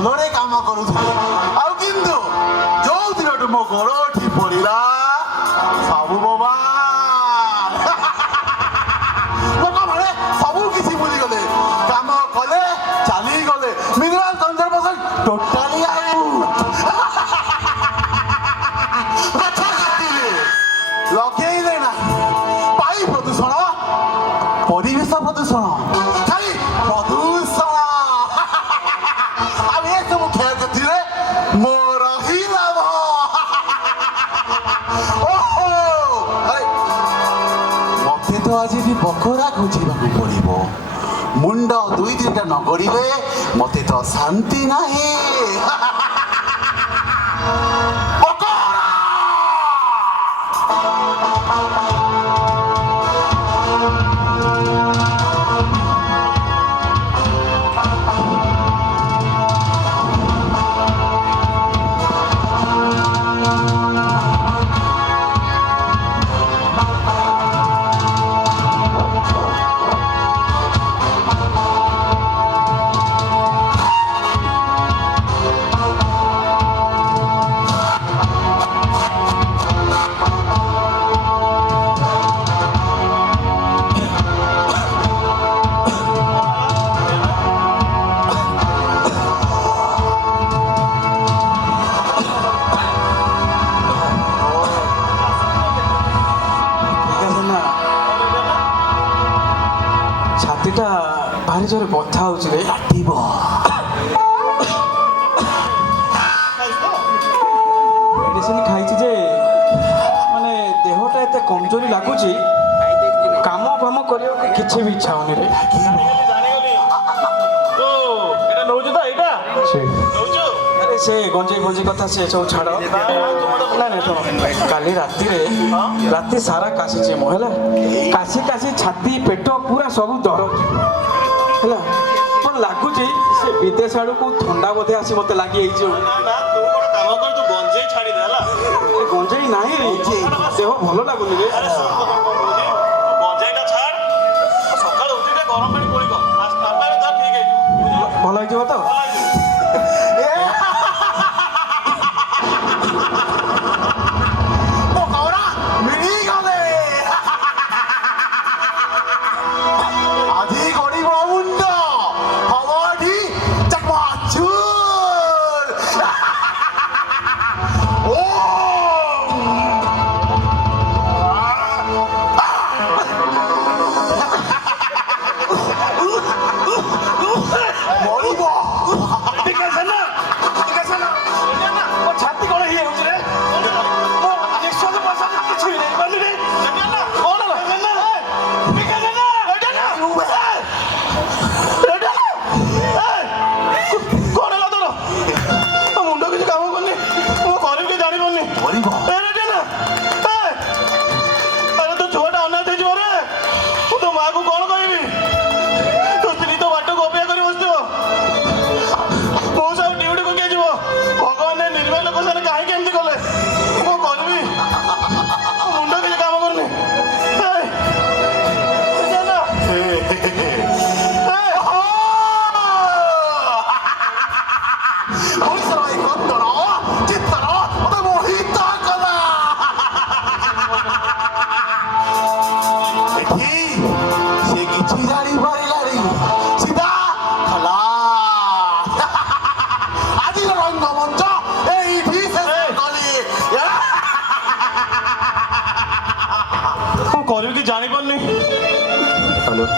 ଭଲରେ କାମ କରୁଥିଲି ଆଉ କିନ୍ତୁ ଯୋଉ ଦିନଠୁ ମୋ ଗୋଡ଼ ଉଠି ପଡ଼ିଲା ସବୁ ବୋବା ଲୋକମାନେ ସବୁ କିଛି ଭୁଲିଗଲେ କାମ କଲେ ଚାଲିଗଲେ ମିନିମାମ୍ 15% ଟୋଟାଲି ଗଛ କାଟିଲେ ଲଗେଇଲେ ନାହିଁ ବାୟୁ ପ୍ରଦୂଷଣ ପରିବେଶ ପ୍ରଦୂଷଣ ଖାଲି ପ୍ରଦୂଷଣ ଆଉ ଏସବୁ କ୍ଷୟକ୍ଷତିରେ ମୋର ହିଁ ଲାଭ ମତେ ତ ଆଜି ବି ବକରା ଖୋଜିବାକୁ ପଡ଼ିବ ମୁଣ୍ଡ 2-3ଟା ନ ଗଡ଼ିଲେ ମତେ ତ ଶାନ୍ତି ନାହିଁ ଛାତିଟା ଭାରି ଜୋରେ ବଥା ହଉଛି ରେ କାଟିବ ମେଡିସିନ ଖାଇଛି ଯେ ମାନେ ଦେହଟା ଏତେ କମଜୋରି ଲାଗୁଛି କାମ ଫାମ କରିବାକୁ କିଛି ବି ଇଚ୍ଛା ହଉନି ରେ ଆରେ ସେ ଗଞ୍ଜେଇ ଫଞ୍ଜେଇ କଥା ସେ ସବୁ ଛାଡ଼ ନାଇଁ ଶୁଣ କାଲି ରାତି ସାରା କାଶିଛି ମୁଁ ହେଲା କାଶି କାଶି ଛାତି ପେଟ ପୁରା ସବୁ ଦରଜ ହେଲା କ'ଣ ଲାଗୁଛି ସେ ବିଦେଶ ଆଡ଼କୁ ଥଣ୍ଡା ବୋଧେ ଆସି ମତେ ଲାଗିଯାଇଛି ଗଞ୍ଜେଇ ନାହିଁ ଦେହ ଭଲ ଲାଗୁନି ରେ ଭଲ ହେଇଯିବ ତ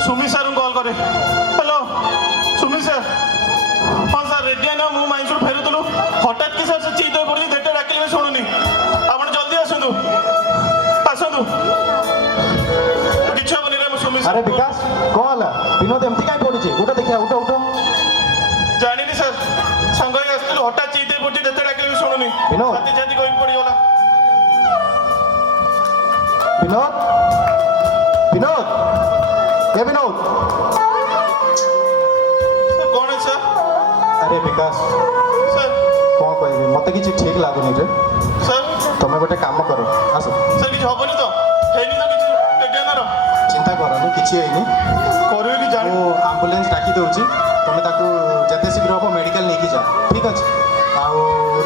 सुमी सर कॉल करे हेलो सुमी सर हाँ सर रेडी ना मु माइंसूर फेरुतलु हठात कि सर से चीत पड़ी देटे डाकिले शुणुनी आपण जल्दी आसंतु आसंतु किछ बनी रे सुमी सर अरे विकास कौन हला विनोद एमती काई पड़ी उठो देखिया उठो उठो जानी नहीं सर संग ही आसतलु हठात चीत पड़ी देटे डाकिले शुणुनी विनोद साथी जाती कोई पड़ी होला विनोद विनोद ये विनोद सर कौन है सर अरे विकास सर कौन कहबी मते किछि ठीक लागुनी रे सर तमे गोटे काम करो आस सर किछ हबनी तो हेनी तो किछ टेडियानार चिंता करनी किछि हेनी करबे कि जान मु एम्बुलेंस डाकी दउची तमे ताकू जते शीघ्र हो मेडिकल नेकी जा ठीक ଠିକ୍ ଅଛି ଆଉ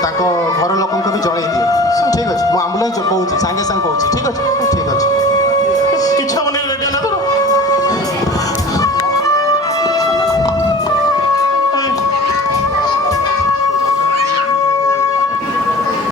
ତାଙ୍କ ଘର ଲୋକଙ୍କୁ ବି ଜଣେଇ ଦିଅ ଠିକ୍ ଅଛି ମୁଁ ଆମ୍ବୁଲାନ୍ସ କହୁଛି ସାଙ୍ଗେ ସାଙ୍ଗେ କହୁଛି ଠିକ୍ ଅଛି ଠିକ୍ ଅଛି